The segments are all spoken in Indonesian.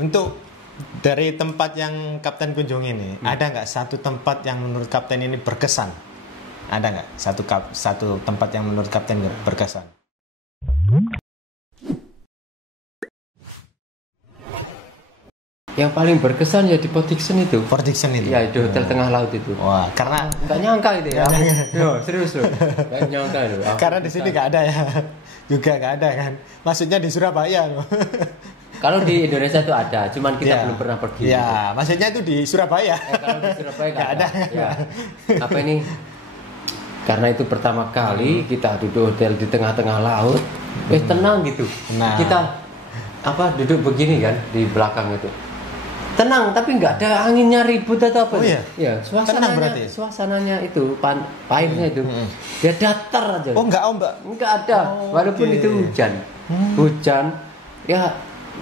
Untuk dari tempat yang Kapten kunjungi ini, ada nggak satu tempat yang menurut Kapten ini berkesan? Ada nggak satu tempat yang menurut Kapten berkesan? Yang paling berkesan ya di Port Dickson itu. Port Dickson itu? Ya, di hotel tengah laut itu. Wah, karena nggak nyangka itu ya. Serius loh. Nggak nyangka loh. Karena di sini nggak ada ya. Juga nggak ada kan. Maksudnya di Surabaya loh. Kalau di Indonesia itu ada, cuman kita belum pernah pergi. Ya, gitu. maksudnya itu di Surabaya. Kalau di Surabaya nggak ada. Ya. Apa ini? Karena itu pertama kali kita duduk hotel di tengah-tengah laut. Tenang gitu. Nah. Kita duduk begini kan di belakang itu. Tenang, tapi nggak ada anginnya ribut atau apa. Oh iya? Ya, suasananya itu, airnya itu, dia datar aja. Oh, nggak ombak? Nggak ada, walaupun itu hujan. Hujan, ya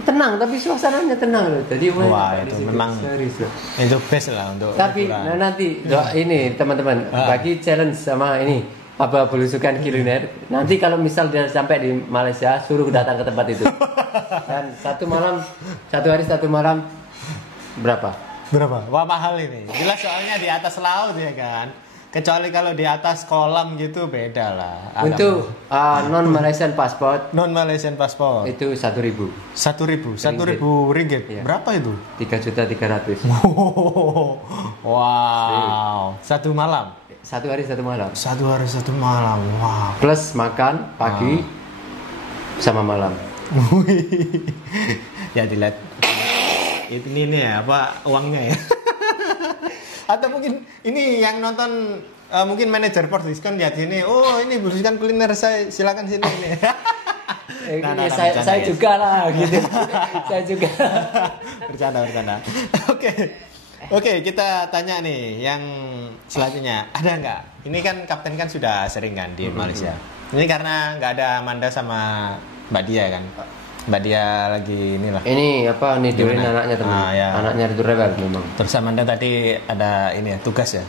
tenang, tapi suasananya tenang loh. Jadi wah, itu memang serius. Itu best lah untuk tapi nanti ini teman-teman bagi challenge sama ini apa belusukan kuliner. Nanti kalau misal dia sampai di Malaysia, suruh datang ke tempat itu. Dan satu hari satu malam berapa? Wah, mahal ini. Jelas soalnya di atas laut ya kan. Kecuali kalau di atas kolam gitu beda lah. Untuk non Malaysian passport. Non Malaysian passport. Itu 1.000. 1.000 ringgit. Iya. Berapa itu? 3.300.000. Wow. Satu malam. Satu hari satu malam. Satu hari satu malam. Wow. Plus makan pagi sama malam. Ya dilihat. Ini ya apa uangnya ya? Atau mungkin ini yang nonton mungkin manajer Port Dickson lihat sini. Oh, ini belusukan kuliner, saya silakan sini ini. Saya juga lah gitu. Saya juga. Bercanda. Oke, kita tanya nih yang selanjutnya. Ada nggak? Ini kan Kapten kan sudah sering kan di Malaysia. Ini karena nggak ada Amanda sama Mbak Dia kan. Mbak Dia lagi inilah. Ini apa nidurin anaknya teman. Ya. Anaknya itu rebel memang. Terus Amanda tadi ada ini ya tugas ya.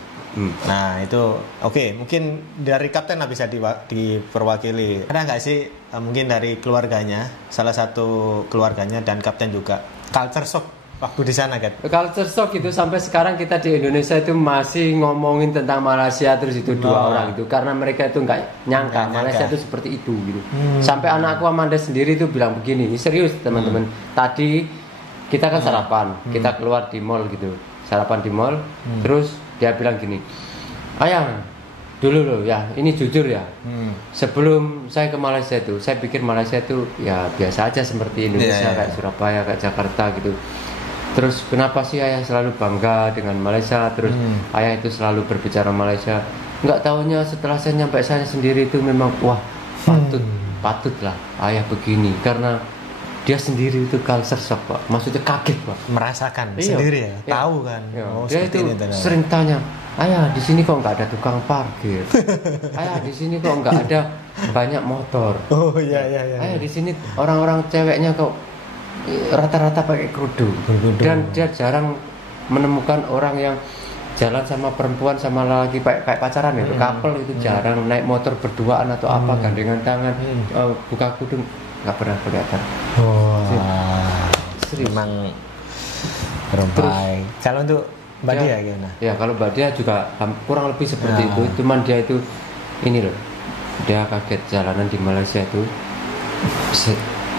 Nah itu oke, mungkin dari Kapten lah bisa diperwakili. Ada nggak sih mungkin dari keluarganya, salah satu keluarganya dan Kapten juga culture shock waktu di sana kan? Culture shock itu sampai sekarang kita di Indonesia itu masih ngomongin tentang Malaysia terus itu dua orang itu karena mereka itu nggak nyangka Malaysia itu seperti itu gitu. Sampai anakku Amanda sendiri itu bilang begini, ini serius teman-teman. Tadi kita kan sarapan, kita keluar di mall gitu, sarapan di mall, terus dia bilang gini, ayah dulu loh ya, ini jujur ya. Sebelum saya ke Malaysia itu, saya pikir Malaysia itu ya biasa aja seperti Indonesia kayak Surabaya, kayak Jakarta gitu. Terus kenapa sih ayah selalu bangga dengan Malaysia? Terus ayah itu selalu berbicara Malaysia. Nggak tahunya setelah saya nyampe saya sendiri itu memang wah patutlah ayah begini karena dia sendiri itu culture shock pak. Maksudnya kaget pak. Merasakan sendiri ya, tahu kan. Oh, dia itu sering tanya, ayah di sini kok nggak ada tukang parkir? Ayah di sini kok nggak ada banyak motor? Oh iya. Ayah di sini orang-orang ceweknya kok rata-rata pakai kerudung dan dia jarang menemukan orang yang jalan sama perempuan sama laki kayak pacaran itu couple itu jarang naik motor berduaan atau apa gandengan tangan buka kudung nggak pernah kelihatan. Memang terbaik. Kalau untuk Mbak Dia gimana? Ya kalau Mbak Dia juga kurang lebih seperti itu, cuman dia itu ini loh, dia kaget jalanan di Malaysia itu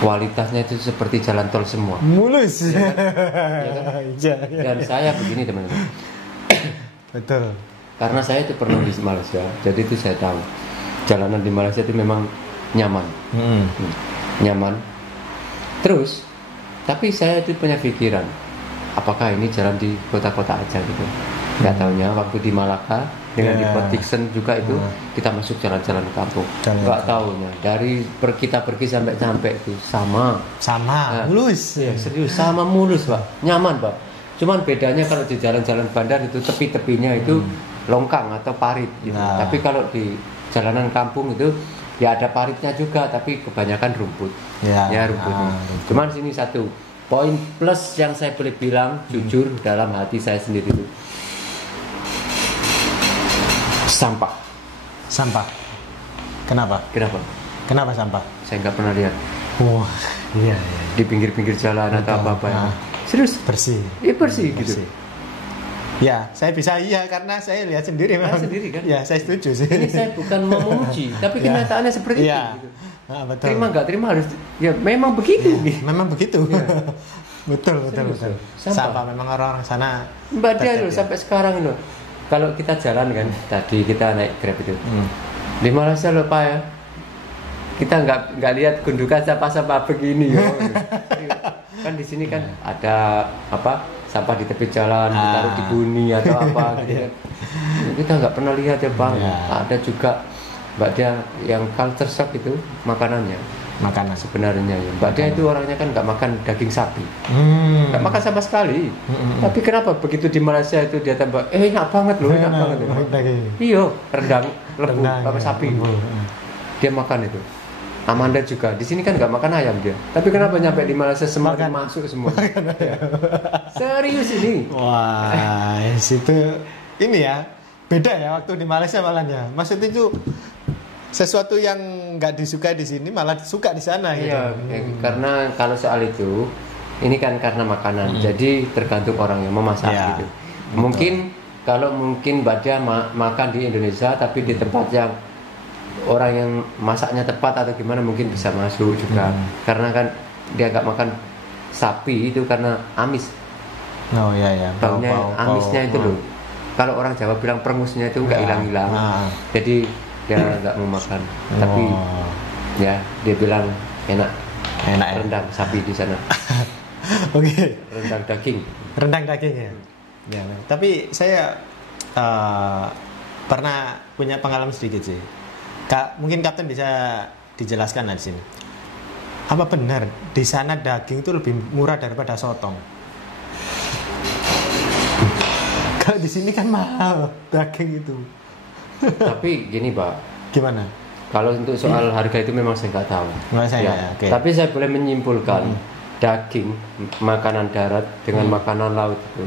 kualitasnya itu seperti jalan tol semua. Mulus. Ya kan? Dan saya begini teman-teman. Betul. Karena saya itu pernah di Malaysia, jadi itu saya tahu jalanan di Malaysia itu memang nyaman. Nyaman. Terus, tapi saya itu punya pikiran, apakah ini jalan di kota-kota aja gitu? Nggak tahunya waktu di Malaka dengan di Port Dickson juga itu kita masuk jalan-jalan kampung. Nggak tahunya dari kita pergi sampai itu sama mulus. Ya, serius sama mulus pak, nyaman pak. Cuman bedanya kalau di jalan-jalan bandar itu tepi-tepinya itu longkang atau parit gitu. Tapi kalau di jalanan kampung itu ya ada paritnya juga, tapi kebanyakan rumput. Ya rumput. Cuman sini satu poin plus yang saya boleh bilang jujur dalam hati saya sendiri itu. Sampah. Kenapa sampah? Saya nggak pernah lihat. Wah, iya. Di pinggir-pinggir jalan atau apa-apa ya. Serius? Bersih. Iya bersih gitu. Ya, saya bisa iya karena saya lihat sendiri memang. Sendiri kan? Ya, saya setuju sih. Ini saya bukan mau memuji, tapi kenyataannya seperti itu. Gitu. Nah, betul. Terima nggak terima harus ya memang begitu. Ya, memang begitu. Ya. betul. Sampah memang orang sana. Mbak dia loh sampai sekarang loh. Kalau kita jalan kan, tadi kita naik Grab itu. Di Malaysia loh Pak ya. Kita nggak lihat gundukan sampah-sampah begini yo. Kan di sini kan ada sampah di tepi jalan, ditaruh di buni atau apa gitu kan. Kita nggak pernah lihat ya Bang. Ada juga Mbak Dia yang culture shock itu makanannya. Makanan sebenarnya ya. Mbak Dia itu orangnya kan nggak makan daging sapi, nggak makan sama sekali. Tapi kenapa begitu di Malaysia itu dia tambah enak banget loh, enak banget. Iya, rendang lembu apa sapi. Dia makan itu. Amanda juga di sini kan nggak makan ayam dia. Tapi kenapa nyampe di Malaysia semua masuk semua? Serius ini. Wah, situ ini ya beda ya waktu di Malaysia malahnya. Maksudnya itu sesuatu yang nggak disukai di sini malah suka di sana gitu. Iya, karena kalau soal itu ini kan karena makanan. Jadi tergantung orang yang memasak gitu. Mungkin kalau Mbak Dia makan di Indonesia tapi di tempat yang orang yang masaknya tepat atau gimana mungkin bisa masuk juga. Karena kan dia nggak makan sapi itu karena amis. Oh iya. Baunya amisnya itu loh. Kalau orang Jawa bilang perengusnya itu nggak hilang-hilang. Jadi dia nggak mau makan. Tapi ya dia bilang enak rendang sapi di sana. Oke. Rendang daging ya. Ya. Tapi saya pernah punya pengalaman sedikit sih. Mungkin Kapten bisa dijelaskan di sini. Apa benar di sana daging itu lebih murah daripada sotong? Kalau di sini kan mahal daging itu. Tapi gini Pak. Gimana? Kalau untuk soal harga itu memang saya nggak tahu. Okay. Tapi saya boleh menyimpulkan daging makanan darat dengan makanan laut itu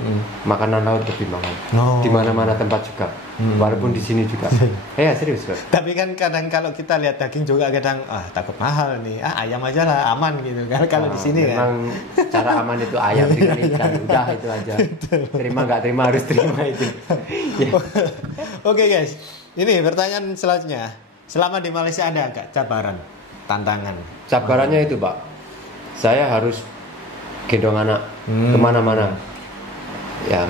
makanan laut lebih mahal. Di mana-mana tempat juga. Walaupun di sini juga. Serius Pak. Tapi kan kadang kalau kita lihat daging juga kadang takut mahal nih. Ayam aja lah aman gitu kan kalau di sini memang kan. Cara aman itu ayam dengan ikan udah itu aja. Terima nggak terima harus terima itu. Oke guys. Ini pertanyaan selanjutnya. Selama di Malaysia ada nggak cabaran, tantangan? Cabarannya itu Pak. Saya harus gendong anak kemana-mana. Ya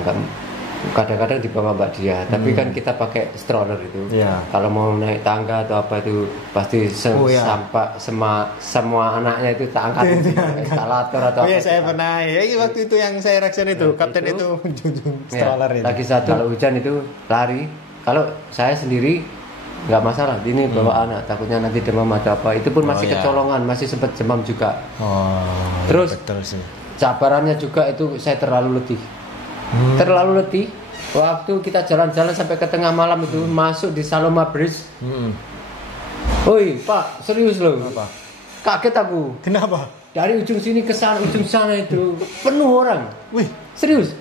kadang-kadang dibawa Mbak Dia, tapi kan kita pakai stroller itu. Kalau mau naik tangga atau apa itu pasti semua anaknya itu tak angkat eskalator atau apa. Saya pernah. Waktu itu yang saya reaction itu, Kapten itu stroller itu. Lagi satu kalau hujan itu lari. Kalau saya sendiri nggak masalah, ini bawa anak takutnya nanti demam atau apa, itu pun masih kecolongan, masih sempat demam juga. Terus betul sih. cabarannya juga itu saya terlalu letih waktu kita jalan-jalan sampai ke tengah malam itu masuk di Saloma Bridge. Woi Pak, serius loh. Apa? Kaget aku. Kenapa? Dari ujung sini ke sana, ujung sana itu penuh orang. Wih, serius.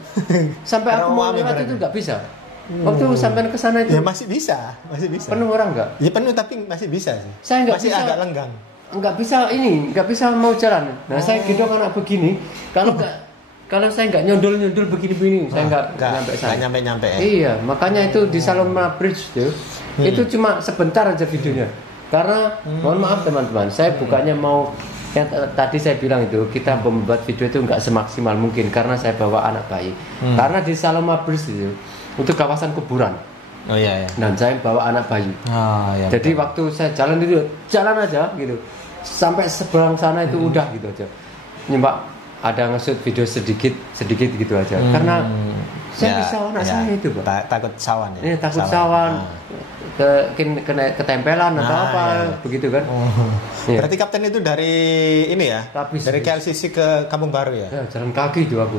Sampai aku mau lewat itu nggak bisa. Waktu sampai ke sana itu ya masih bisa. Penuh orang nggak? Ya penuh tapi masih bisa sih. Saya nggak masih bisa. Agak lenggang. Nggak bisa mau jalan. Nah saya gendong anak begini. Kalau saya nggak nyondol begini, saya nggak nyampe. Iya, makanya itu di Saloma Bridge itu cuma sebentar aja videonya. Karena mohon maaf teman-teman, saya bukannya mau yang tadi saya bilang itu kita membuat video itu nggak semaksimal mungkin karena saya bawa anak bayi. Karena di Saloma Bridge itu kawasan kuburan. Oh iya. Dan saya bawa anak bayi. Jadi waktu saya jalan aja gitu. Sampai seberang sana itu udah gitu aja. Nyembak ada nge-shoot video sedikit gitu aja. Karena saya bisa anak saya itu, Pak. Takut sawan ya. Iya, takut sawan. Ketempelan atau apa begitu kan. Berarti Kapten itu dari ini ya? Dari KLCC ke Kampung Baru ya? Jalan kaki itu aku.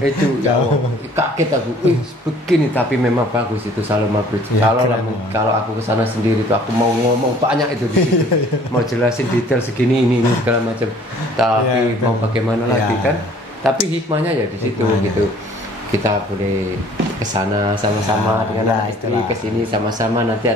Itu jauh. Kaget aku. Begini tapi memang bagus itu Saloma Bridge. Kalau aku ke sana sendiri tuh aku mau ngomong banyak itu di situ. Mau jelasin detail segini ini segala macam. Tapi mau bagaimana lagi kan? Tapi hikmahnya ya di situ gitu. Kita boleh ke sana sama-sama dengan istri, ke sini sama-sama, nanti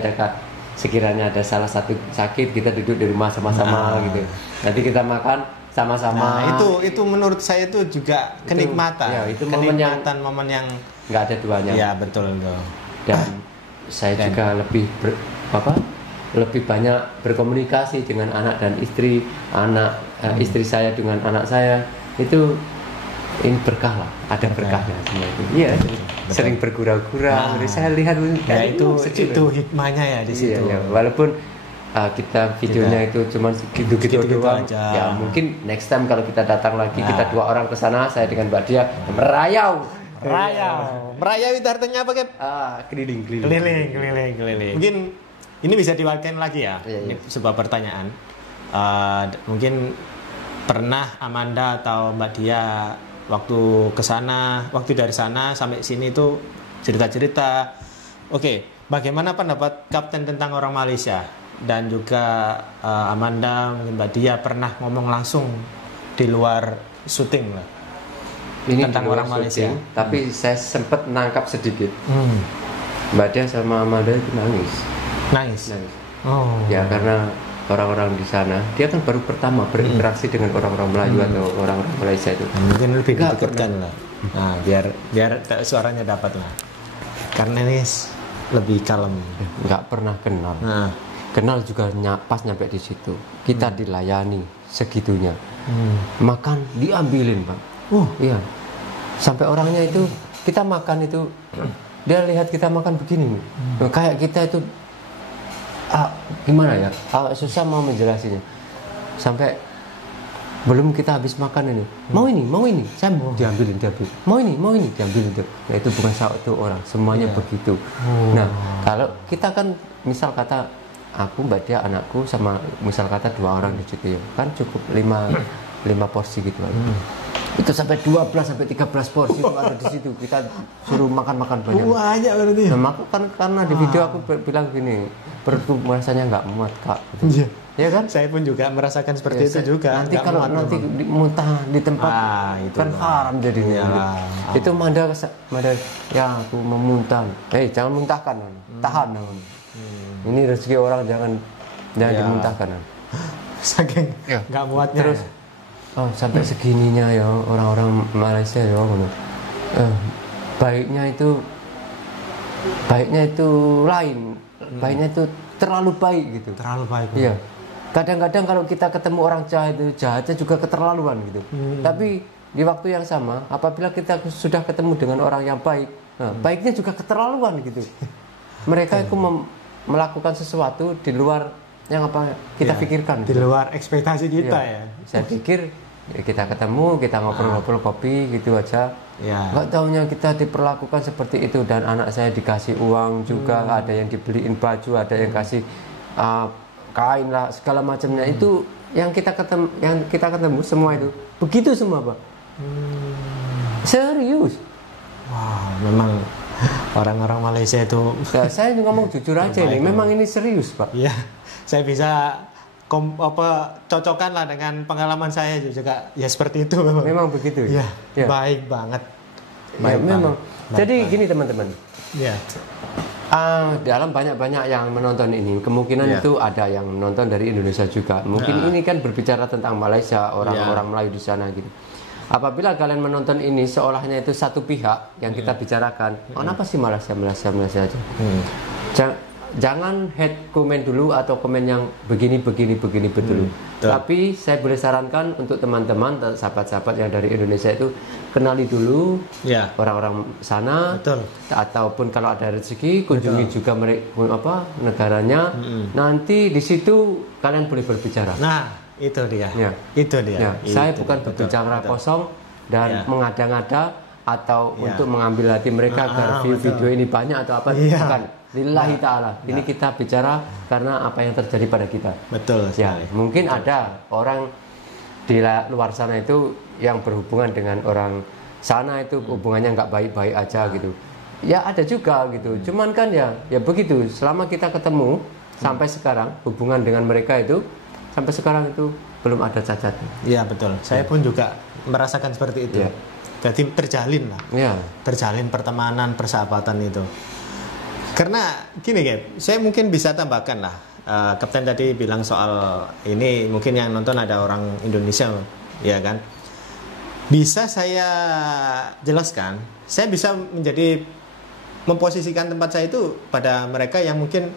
sekiranya ada salah satu sakit kita duduk di rumah sama-sama gitu. Nanti kita makan sama-sama. Nah, itu menurut saya itu juga kenikmatan. Ya, itu momen yang nggak ada duanya. Iya, betul tuh. Dan saya juga lebih banyak berkomunikasi dengan anak dan istri, istri saya dengan anak saya. Itu ini berkah lah, ada berkahnya semua itu. Iya, sering bergurau-gurau. Saya lihat ya itu hikmahnya ya di situ. Iya, walaupun kita videonya itu cuma gitu-gitu doang. Aja. Ya mungkin next time kalau kita datang lagi, kita 2 orang ke sana, saya dengan Mbak Dia merayau. Merayau itu artinya apa, Kep? Keliling. Mungkin ini bisa diwakilkan lagi ya. Iya. Sebuah pertanyaan. Mungkin pernah Amanda atau Mbak Dia waktu dari sana sampai sini itu cerita-cerita. Oke, bagaimana pendapat Kapten tentang orang Malaysia? Dan juga Amanda, mungkin Mbak Dia pernah ngomong langsung di luar syuting lah. Ini tentang orang Malaysia. Tapi saya sempat nangkap sedikit. Mbak Dia sama Amanda itu nangis. Oh. Ya karena orang-orang di sana, dia kan baru pertama berinteraksi dengan orang-orang Melayu atau orang-orang Malaysia itu. Mungkin lebih didekatkan lah. Nah, biar suaranya dapat lah. Karena ini lebih kalem. Nggak pernah kenal. Nah. Kenal juga pas nyampe di situ. Kita dilayani segitunya. Makan diambilin, Pak. Iya. Sampai orangnya itu kita makan itu dia lihat kita makan begini. Kayak kita itu gimana ya? Susah mau menjelasinya. Sampai belum kita habis makan ini. Mau ini, saya mau diambilin. Mau ini, diambilin. Nah, itu bukan satu orang, semuanya begitu. Nah, kalau kita kan misal kata aku, Mbak Dia, anakku sama misal kata 2 orang di situ ya. Kan cukup 5 porsi gitu kan. Itu sampai 12 sampai 13 porsi itu ada di situ. Kita suruh makan banyak. Banyak berarti. Nah, karena di video aku bilang gini, perutku rasanya nggak muat, Kak. Iya. Ya kan? Saya pun juga merasakan seperti itu juga. Nanti kalau muntah di tempat itu kan haram jadinya. Itu Manda ya aku memuntah. Jangan muntahkan. Tahan. Ini rezeki orang jangan dimuntahkan. Saking nggak muatnya. Terus sampai segininya ya orang-orang Malaysia ya. Baiknya itu lain. Baiknya itu terlalu baik gitu. Terlalu baik. Iya. Kadang-kadang kalau kita ketemu orang jahat itu jahatnya juga keterlaluan gitu. Tapi di waktu yang sama, apabila kita sudah ketemu dengan orang yang baik, baiknya juga keterlaluan gitu. Mereka itu melakukan sesuatu di luar yang apa kita pikirkan. Di luar ekspektasi kita ya. Saya pikir kita ketemu, kita ngobrol-ngobrol kopi gitu aja. Nggak taunya kita diperlakukan seperti itu, dan anak saya dikasih uang juga, ada yang dibeliin baju, ada yang kasih kain lah segala macamnya. Itu yang kita ketemu semua itu begitu semua, Pak. Serius. Wow, memang orang-orang Malaysia itu. Saya ngomong jujur aja nih, memang ini serius, Pak. Iya, saya bisa cocokkan lah dengan pengalaman saya juga ya seperti itu memang begitu ya. Baik banget. Memang. Jadi gini teman-teman. Ya. Dalam banyak yang menonton ini, kemungkinan itu ada yang menonton dari Indonesia juga. Mungkin ini kan berbicara tentang Malaysia, orang-orang Melayu di sana gitu. Apabila kalian menonton ini seolahnya itu satu pihak yang kita bicarakan, kenapa sih Malaysia aja? Jangan head komen dulu atau komen yang begini dulu. Tapi saya boleh sarankan untuk teman-teman, sahabat-sahabat yang dari Indonesia itu kenali dulu orang-orang sana. Ataupun kalau ada rezeki kunjungi juga mereka negaranya. Nanti di situ kalian boleh berbicara. Nah, itu dia. Itu dia. Saya bukan berbicara kosong dan mengada-ngada atau untuk mengambil hati mereka agar view video ini banyak atau apa, bukan. Lillahi ta'ala. Ini kita bicara karena apa yang terjadi pada kita. Betul sekali. Mungkin ada orang di luar sana itu yang berhubungan dengan orang sana itu hubungannya nggak baik-baik aja gitu. Ya ada juga gitu. Cuman kan ya begitu. Selama kita ketemu sampai sekarang, hubungan dengan mereka itu sampai sekarang itu belum ada cacat. Iya betul. Saya pun juga merasakan seperti itu. Jadi terjalin lah. Terjalin pertemanan, persahabatan itu. Karena gini saya mungkin bisa tambahkan lah. Kapten tadi bilang soal ini, mungkin yang nonton ada orang Indonesia, ya kan? Bisa saya jelaskan, saya bisa memposisikan tempat saya itu pada mereka yang mungkin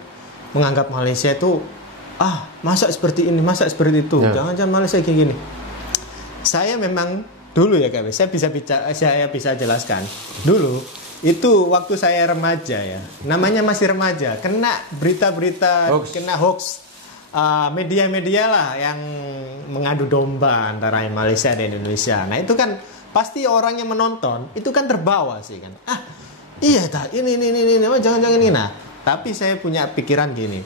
menganggap Malaysia itu masa seperti ini, masa seperti itu, jangan-jangan Malaysia kayak gini. Saya memang dulu ya guys, saya bisa jelaskan dulu itu waktu saya remaja ya, namanya masih remaja, kena berita-berita, kena hoax media-media lah yang mengadu domba antara Malaysia dan Indonesia. Nah itu kan pasti orang yang menonton itu kan terbawa sih kan, iya tak ini jangan-jangan ini. Nah tapi saya punya pikiran gini,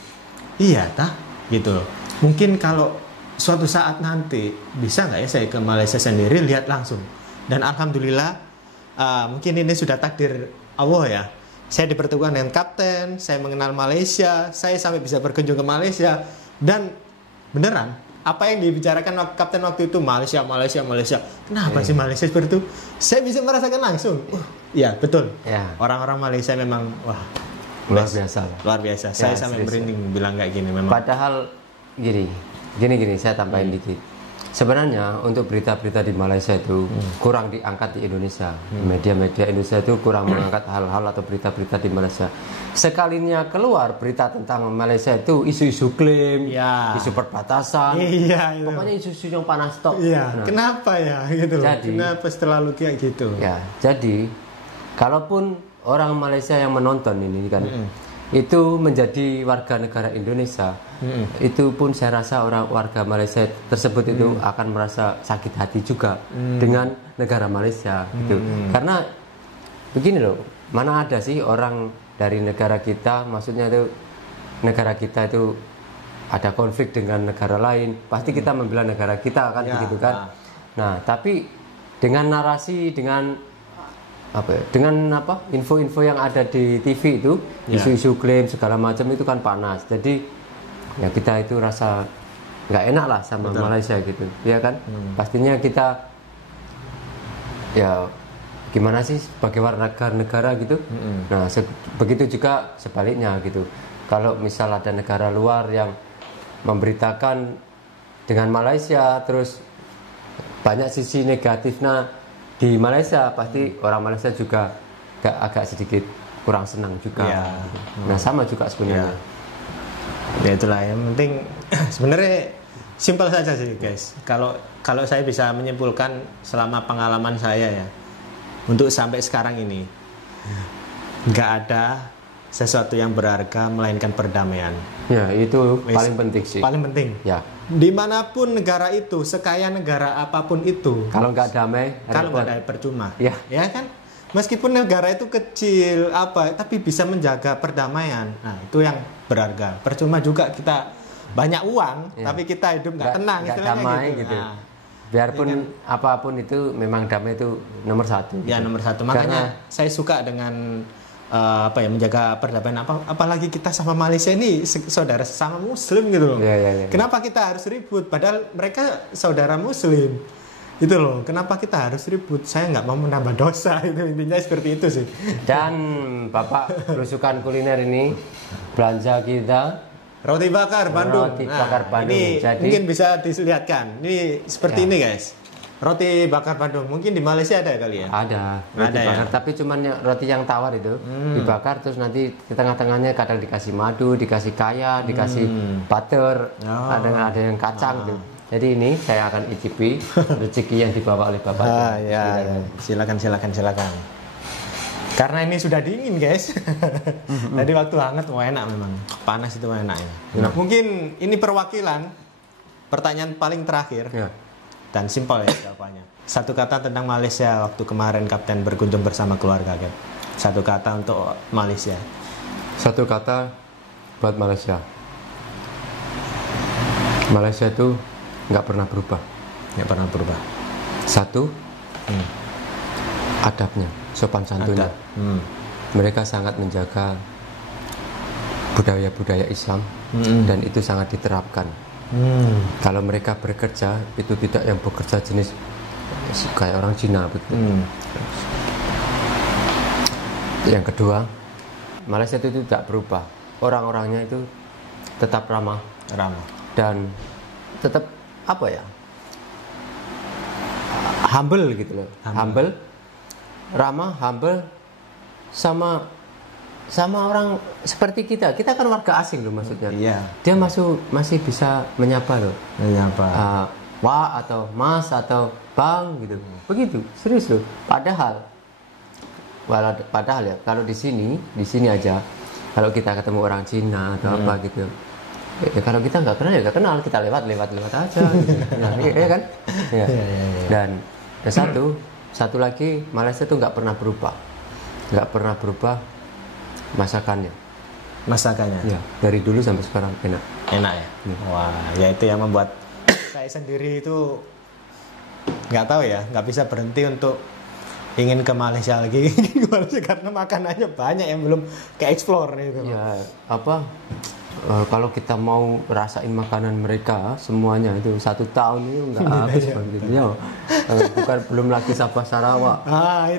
iya tak gitu. Mungkin kalau suatu saat nanti bisa nggak ya saya ke Malaysia sendiri lihat langsung. Dan alhamdulillah mungkin ini sudah takdir Allah ya. Saya dipertemukan dengan kapten, saya mengenal Malaysia, saya sampai bisa berkunjung ke Malaysia. Dan beneran apa yang dibicarakan kapten waktu itu, Malaysia. Kenapa sih Malaysia seperti itu? Saya bisa merasakan langsung. Iya betul. Orang-orang Malaysia memang luar biasa. Luar biasa. Saya sampai merinding bilang kayak gini memang. Padahal gini saya tambahin dikit. Sebenarnya untuk berita-berita di Malaysia itu kurang diangkat di Indonesia. Media-media Indonesia itu kurang mengangkat hal-hal atau berita-berita di Malaysia. Sekalinya keluar berita tentang Malaysia itu isu-isu klaim, isu perbatasan. Pokoknya isu-isu yang panas tok. Kenapa ya gitu loh. Kenapa selalu kayak gitu? Jadi kalaupun orang Malaysia yang menonton ini kan itu menjadi warga negara Indonesia, itu pun saya rasa orang warga Malaysia tersebut itu akan merasa sakit hati juga dengan negara Malaysia gitu. Karena begini loh, mana ada sih orang dari negara kita, maksudnya itu negara kita itu ada konflik dengan negara lain, pasti kita membela negara kita kan begitu kan. Nah, tapi dengan narasi, dengan info-info yang ada di TV itu, isu-isu klaim segala macam itu kan panas. Jadi ya kita itu rasa nggak enak lah sama Malaysia gitu, ya kan? Pastinya kita ya gimana sih sebagai warga negara gitu. Nah begitu juga sebaliknya gitu. Kalau misal ada negara luar yang memberitakan dengan Malaysia, terus banyak sisi negatifnya di Malaysia, pasti orang Malaysia juga agak sedikit kurang senang juga. Nah sama juga sebenarnya. Ya itulah yang penting. Sebenarnya simpel saja sih guys. Kalau saya bisa menyimpulkan selama pengalaman saya ya, untuk sampai sekarang ini nggak ada sesuatu yang berharga melainkan perdamaian. Ya itu paling penting sih. Paling penting. Ya. Dimanapun negara itu, sekaya negara apapun itu, kalau nggak damai, percuma. Ya kan? Meskipun negara itu kecil tapi bisa menjaga perdamaian. Nah itu yang berharga. Percuma juga kita banyak uang, tapi kita hidup nggak tenang, nggak damai gitu. Nah, biarpun apapun itu memang damai itu nomor satu. Ya nomor satu. Makanya saya suka dengan menjaga perdamaian, apalagi kita sama Malaysia ini saudara sesama Muslim gitu loh. Kenapa kita harus ribut padahal mereka saudara Muslim itu loh. Kenapa kita harus ribut? Saya nggak mau menambah dosa, itu intinya seperti itu sih. Dan Bapak berusukan kuliner ini belanja kita roti bakar Bandung. Ini jadi mungkin bisa dilihatkan. Ini seperti ini guys. Roti bakar Bandung, mungkin di Malaysia ada kali ya? Ada roti bakar, tapi cuman roti yang tawar itu dibakar, terus nanti di tengah-tengahnya kadang dikasih madu, dikasih kaya, dikasih butter, ada yang kacang gitu. Jadi ini saya akan icipi rezeki yang dibawa oleh Bapak. Silakan. Karena ini sudah dingin guys. Tadi waktu hangat enak memang. Panas itu enak ya. Mungkin ini perwakilan pertanyaan paling terakhir. Dan simpel ya jawabannya. Satu kata tentang Malaysia waktu kemarin Kapten berkunjung bersama keluarga kan. Satu kata untuk Malaysia. Satu kata buat Malaysia. Malaysia itu nggak pernah berubah. Nggak pernah berubah. Satu, adabnya, sopan santunnya. Mereka sangat menjaga budaya-budaya Islam dan itu sangat diterapkan. Kalau mereka bekerja itu tidak yang bekerja jenis kayak orang Cina begitu. Yang kedua, Malaysia itu tidak berubah. Orang-orangnya itu tetap ramah dan tetap humble gitu loh. Humble, ramah, humble sama orang seperti kita. Kita kan warga asing loh maksudnya. Iya. Dia masih bisa menyapa loh. Menyapa. Wah atau Mas atau Bang gitu. Begitu, serius loh. Padahal ya kalau di sini aja kalau kita ketemu orang Cina atau apa gitu. Ya, kalau kita nggak kenal, kita lewat aja gitu. Ya kan? Ya. Dan satu lagi, Malaysia tuh nggak pernah berubah masakannya. Ya, dari dulu sampai sekarang enak ya. Wah, ya itu yang membuat saya sendiri itu nggak tahu ya, nggak bisa berhenti untuk ingin ke Malaysia lagi. Karena makanannya banyak yang belum ke explore gitu. Ya kalau kita mau rasain makanan mereka semuanya itu 1 tahun itu nggak habis gitu ya. Bukan belum lagi Sabah Sarawak.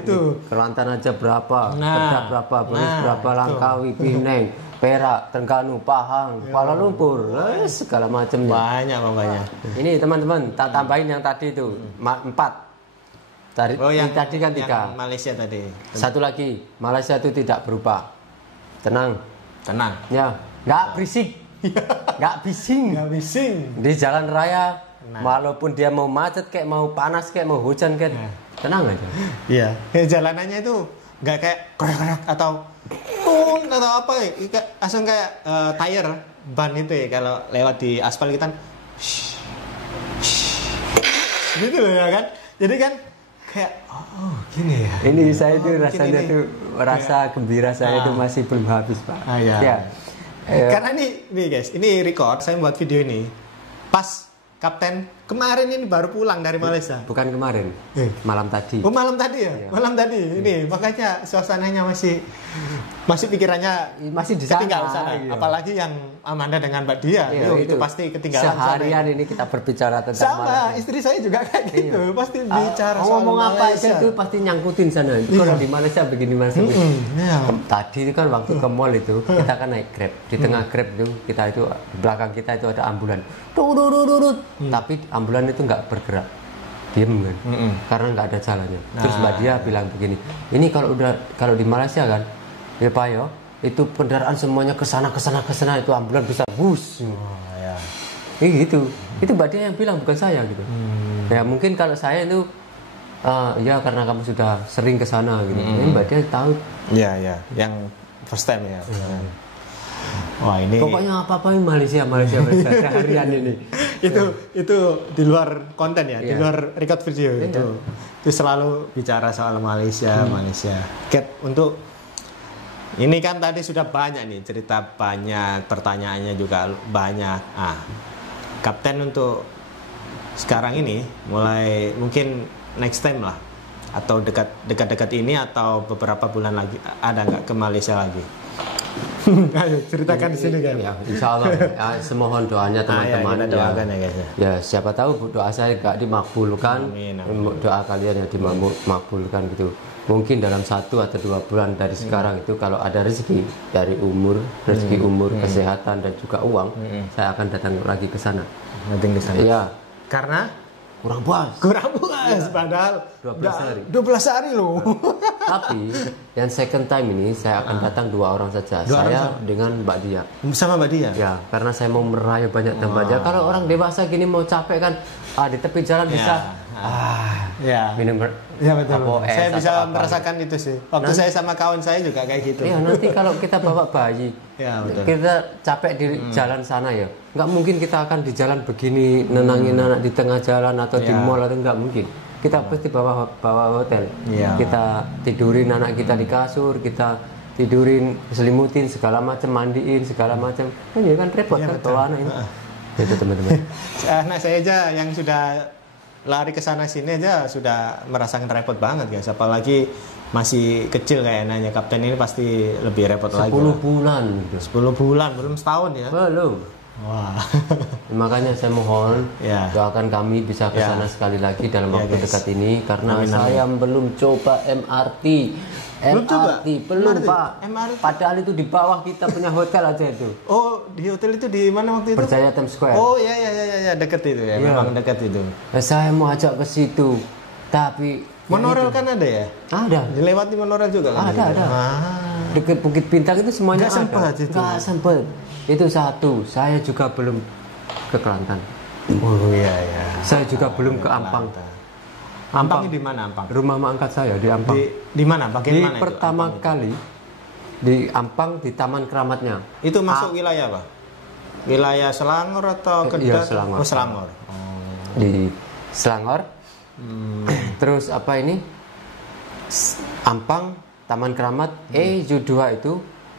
Itu. Kelantan aja berapa, Kedah berapa, Belis berapa, Langkawi, Pinang, Perak, Terengganu, Pahang, Kuala Lumpur, segala macamnya. Banyak makanya. Ini teman-teman, tak tambahin yang tadi itu 4. Yang tadi kan 3. Malaysia tadi. Satu lagi, Malaysia itu tidak berubah. Tenang. Ya. Nggak berisik, nggak bising. Di jalan raya, walaupun dia mau macet kayak mau panas kayak mau hujan kayak, tenang aja. Iya, jalanannya itu nggak kayak krek atau apa ya, langsung kayak tire ban itu ya kalau lewat di aspal kita gitu loh ya kan. Jadi kan kayak gini ya. Ini saya itu rasanya tuh rasa gembira saya itu masih belum habis Pak. Ya. Karena nih guys, ini record, saya buat video ini pas Kapten kemarin ini baru pulang dari Malaysia. Bukan kemarin, malam tadi. Oh malam tadi ya? Iya. Malam tadi. Ini makanya suasananya masih pikirannya masih di sana. Iya. Apalagi yang Amanda dengan Mbak Dia, itu pasti ketinggalan. Seharian ini kita berbicara tentang sama Malaysia. Istri saya juga kayak gitu, pasti bicara soal ngomong apa aja itu pasti nyangkutin sana. Kalau di Malaysia begini Malaysia. Tadi itu kan waktu ke mall itu kita kan naik Grab. Di tengah Grab itu kita itu di belakang kita itu ada ambulan. Tapi ambulan itu nggak bergerak, diem kan, karena nggak ada jalannya. Terus Mbak Dia bilang begini, ini kalau di Malaysia kan, ya Pak yo, itu kendaraan semuanya kesana itu ambulan bisa bus. Gitu. Itu Mbak Dia yang bilang bukan saya gitu. Ya mungkin kalau saya itu ya karena kamu sudah sering kesana gitu. Ini Mbak Dia tahu. Iya, yang first time ya. Wah ini pokoknya apa-apa Malaysia seharian ini. itu di luar konten ya, di luar record video itu selalu bicara soal Malaysia. Untuk ini kan tadi sudah banyak nih cerita, banyak pertanyaannya juga banyak. Kapten untuk sekarang ini mulai mungkin next time lah, atau dekat ini atau beberapa bulan lagi ada nggak ke Malaysia lagi? Ayo ceritakan di sini kan. Ya, insya Allah. Semohon doanya teman-teman. Kita doakan ya guys. Ya siapa tahu doa saya nggak dimakbulkan. Amin. Doa kalian yang dimakbulkan gitu. Mungkin dalam 1 atau 2 bulan dari sekarang itu kalau ada rezeki dari rezeki umur, kesehatan dan juga uang, saya akan datang lagi ke sana. Datang ke sana. Iya. Karena kurang puas, padahal 12 hari loh. Tapi yang second time ini saya akan datang 2 orang saja. Saya dengan Mbak Dia. Sama Mbak Dia? Ya, karena saya mau merayu banyak tempat. Kalau orang dewasa gini mau capek kan, di tepi jalan bisa minum betul. Saya bisa merasakan itu sih. Waktu saya sama kawan saya juga kayak gitu. Iya, nanti kalau kita bawa bayi, kita capek di jalan sana ya. Nggak mungkin kita akan di jalan begini nenangin anak di tengah jalan atau di mall, atau nggak mungkin. Kita pasti bawa hotel. Kita tidurin anak kita di kasur, kita tidurin, selimutin segala macam, mandiin segala macam. Ini kan repot kan bawa anak ini. Itu teman-teman. Anak saya aja yang sudah lari ke sana sini aja sudah merasakan repot banget guys, apalagi masih kecil kayak nanya. Kapten ini pasti lebih repot 10 lagi. 10 bulan gitu. 10 bulan, belum setahun ya? Belum. Wah. Makanya saya mohon doakan kami bisa ke sana sekali lagi dalam waktu dekat ini, karena saya belum coba MRT. Belum Pak. MRT. Padahal itu di bawah kita punya hotel aja itu. Oh, di hotel itu di mana waktu itu? Berjaya Times Square. Oh iya, dekat itu ya. Memang dekat itu. Saya mau ajak ke situ. Tapi monorail kan ada ya? ada. Dilewati monorail juga kan? Ada. Deket Bukit Bintang itu semuanya Nggak ada. sempat itu. Nggak sempat. Itu satu. Saya juga belum ke Kelantan. Oh iya. Saya juga belum ke Ampang. Ampang di mana Ampang? Rumah mak angkat saya di Ampang. Di mana? Bagian Di mana itu? pertama Ampang kali di Ampang di Taman Keramatnya. itu masuk wilayah apa? Wilayah Selangor atau Iya, Kedat? Selangor. Oh, Selangor. Di Selangor. Terus apa ini? Ampang, Taman Keramat, Ju2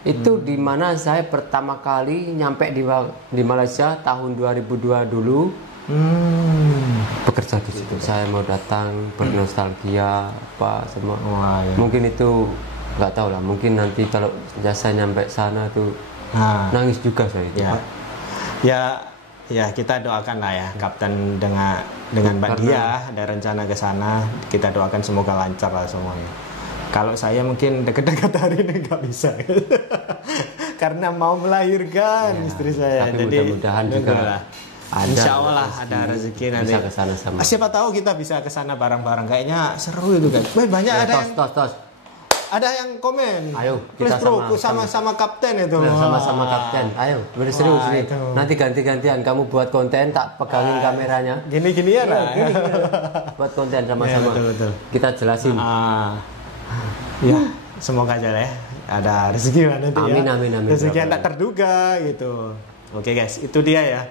itu di mana saya pertama kali nyampe di Malaysia tahun 2002 dulu. Bekerja di situ. Saya mau datang bernostalgia apa semua. Wah, ya. Mungkin itu nggak tahu lah. Mungkin nanti kalau saya nyampe sana tuh nangis juga saya itu. Ya kita doakan lah ya Kapten dengan Mbak Dia ada rencana ke sana, kita doakan semoga lancar lah semuanya. Kalau saya mungkin dekat-dekat hari ini nggak bisa karena mau melahirkan istri saya. Tapi jadi mudah-mudahan juga lah. ada Insya Allah ada rezeki nanti. Bisa ke sana sama. Siapa tahu kita bisa ke sana bareng-bareng. Kayaknya seru itu kan. Banyak Ya, ada yang tos. ada yang komen. Ayo, please kita bro, sama Kapten itu. Sama-sama Kapten. Ayo, serius Wah, nih. itu. Nanti ganti-gantian kamu buat konten, tak pegangin kameranya. Gini-gini ya lah. Buat konten sama-sama. Ya, betul. Kita jelasin. Ya, semoga aja lah ya. Ada rezeki lah nanti ya. Amin. Rezeki yang tak terduga gitu. Oke guys, itu dia ya.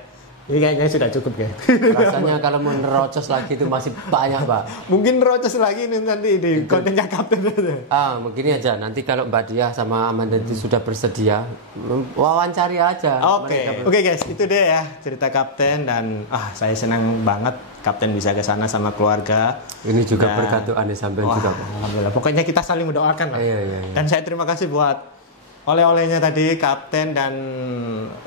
Ini kayaknya sudah cukup ya. Rasanya kalau mau nerocos lagi itu masih banyak, Pak. Mungkin rocos lagi nih nanti di kontennya Kapten itu. Begini aja. Nanti kalau Mbak Diah sama Amanda itu sudah bersedia, wawancari aja. Oke guys, itu dia ya cerita Kapten dan saya senang banget Kapten bisa ke sana sama keluarga. Ini juga berkat doa nih sampean juga, Pak. Alhamdulillah. Pokoknya kita saling mendoakan lah. Iya. Dan saya terima kasih buat oleh-olehnya tadi Kapten dan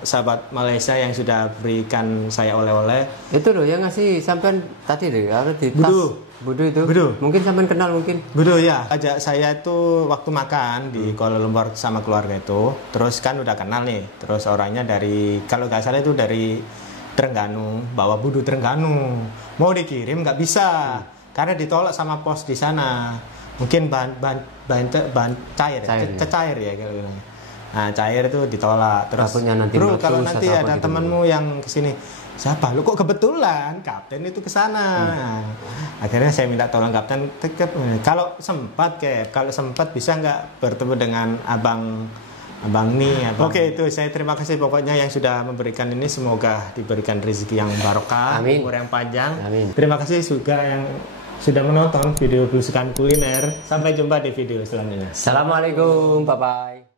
sahabat Malaysia yang sudah berikan saya oleh-oleh. Itu loh yang ngasih sampean tadi deh, ada di tas. Budu itu. Mungkin sampean kenal mungkin. Budu ya. Ajak saya itu waktu makan di Kuala Lumpur sama keluarga itu. Terus kan udah kenal nih. Terus orangnya dari kalau nggak salah itu dari Terengganu, bawa Budu Terengganu. Mau dikirim nggak bisa karena ditolak sama pos di sana. Mungkin bahan cair ya kalau bilangnya. Nah, cair itu ditolak. Terus nanti bro, kalau nanti ada gitu temanmu yang kesini, siapa? Lu kok kebetulan Kapten itu kesana. Akhirnya saya minta tolong Kapten, kalau sempat bisa nggak bertemu dengan abang nih. Oke, itu saya terima kasih pokoknya yang sudah memberikan ini, semoga diberikan rezeki yang barokah, umur yang panjang. Amin. Terima kasih juga yang sudah menonton video belusukan kuliner. Sampai jumpa di video selanjutnya. Assalamualaikum, bye-bye.